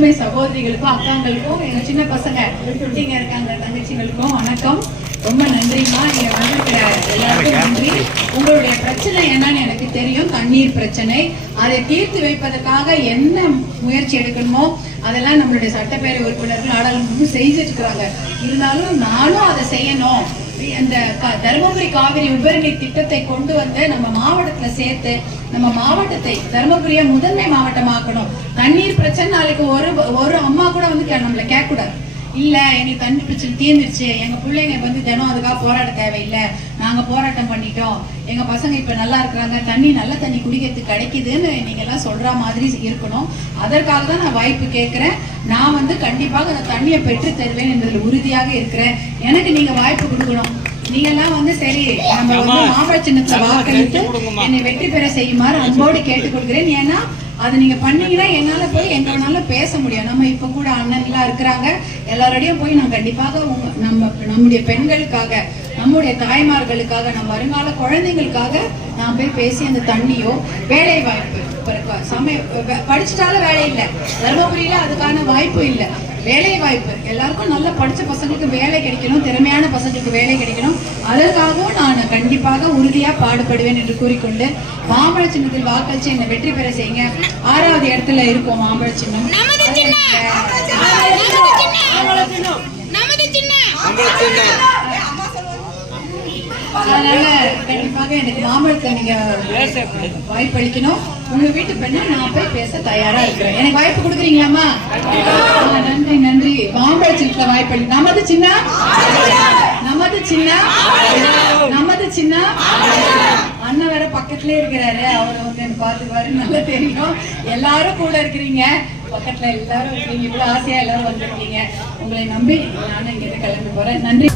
அருமை சகோதரிகளுக்கும் அக்காங்களுக்கும் எங்க சின்ன பசங்க குட்டிங்க இருக்காங்க தங்கச்சிகளுக்கும் வணக்கம். ரொம்ப நன்றிமா, நீங்க வந்திருக்கிற எல்லாருக்கும் நன்றி. உங்களுடைய பிரச்சனை என்னன்னு எனக்கு தெரியும், தண்ணீர் பிரச்சனை. அதை தீர்த்து வைப்பதற்காக என்ன முயற்சி எடுக்கணுமோ அதெல்லாம் நம்மளுடைய சட்டப்பேரவை உறுப்பினர்கள் நாடாளுமன்றம் செஞ்சுட்டு இருக்கிறாங்க. இருந்தாலும் நானும் அதை செய்யணும். அந்த தருமபுரி காவிரி உபரிநீர் திட்டத்தை கொண்டு வந்து நம்ம மாவட்டத்துல சேர்த்து நம்ம மாவட்டத்தை தருமபுரியா முதன்மை மாவட்டமாக்கணும். தண்ணீர் பிரச்சனை நாளைக்கு ஒரு அம்மா கூட வந்து நம்மள கேட்க கூடாது. இல்ல எங்களுக்கு தண்ணி பிரச்சனை தீர்ந்துருச்சு, எங்க பிள்ளைங்க வந்து தினம் அதுக்காக போராட தேவையில்லை, நாங்க போராட்டம் பண்ணிட்டோம், எங்க பசங்க இப்ப நல்லா இருக்கிறாங்க, தண்ணி நல்ல தண்ணி குடிக்கிறதுக்கு கிடைக்குதுன்னு நீங்க எல்லாம் சொல்ற மாதிரி இருக்கணும். அதற்காக தான் நான் வாய்ப்பு கேட்கிறேன். நான் வந்து கண்டிப்பாக அந்த தண்ணியை பெற்று தருவேன் என்பதில் உறுதியாக இருக்கிறேன். எனக்கு நீங்க வாய்ப்பு கொடுக்கணும். நீங்க எல்லாம் வந்து சரி நம்ம வந்து மாம்பழ சின்னத்துல வாக்களித்து என்னை வெற்றி பெற செய்யுமாறு அன்போடு கேட்டுக் கொள்கிறேன். ஏன்னா அது நீங்க பண்ணீங்கன்னா என்னால போய் எங்கனாலும் பேச முடியும். நம்ம இப்ப கூட அண்ணன் எல்லாம் இருக்கிறாங்க, எல்லாரோடையும் போய் நான் கண்டிப்பாக நம்முடைய பெண்களுக்காக, நம்முடைய தாய்மார்களுக்காக, நம்ம வருங்கால குழந்தைங்களுக்காக நான் போய் பேசி அந்த தண்ணியோ வேலை வாய்ப்பு படிச்சுட்டாலும் வேலை இல்லை, தருமபுரியில அதுக்கான வாய்ப்பு இல்லை. வேலை வாய்ப்பு எல்லாருக்கும் நல்ல படிச்ச பசங்களுக்கு வேலை கிடைக்கணும், திறமையான பசங்களுக்கு வேலை கிடைக்கணும். அதற்காகவும் நான் கண்டிப்பாக உறுதியா பாடுபடுவேன் என்று கூறிக்கொண்டு மாம்பழ சின்னத்தில் வாக்களிச்சு என்னை வெற்றி பெற செய்யுங்க. 6வது இடத்துல இருக்கும் மாம்பழ சின்னம். அதனால கண்டிப்பாக எனக்கு மாம்பழத்தை நீங்க வாய்ப்பளிக்கணும். உங்க வீட்டு பெண்ணா நான் போய் பேச தயாரா இருக்கிறேன். எனக்கு வாய்ப்பு கொடுக்குறீங்களாமா? நன்றி நன்றி. மாம்பழ சின்னத்துல வாய்ப்பளி. நமது சின்ன அண்ணன் வேற பக்கத்துல இருக்கிறாரு, அவரை வந்து எனக்கு பாத்துக்குவாரு, நல்லா தெரியும். எல்லாரும் கூட இருக்கிறீங்க, பக்கத்துல எல்லாரும் இருக்கீங்க, இவ்வளவு ஆசையா எல்லாரும் வந்திருக்கீங்க. உங்களை நம்பி நானும் இங்க கிளம்பி போறேன். நன்றி.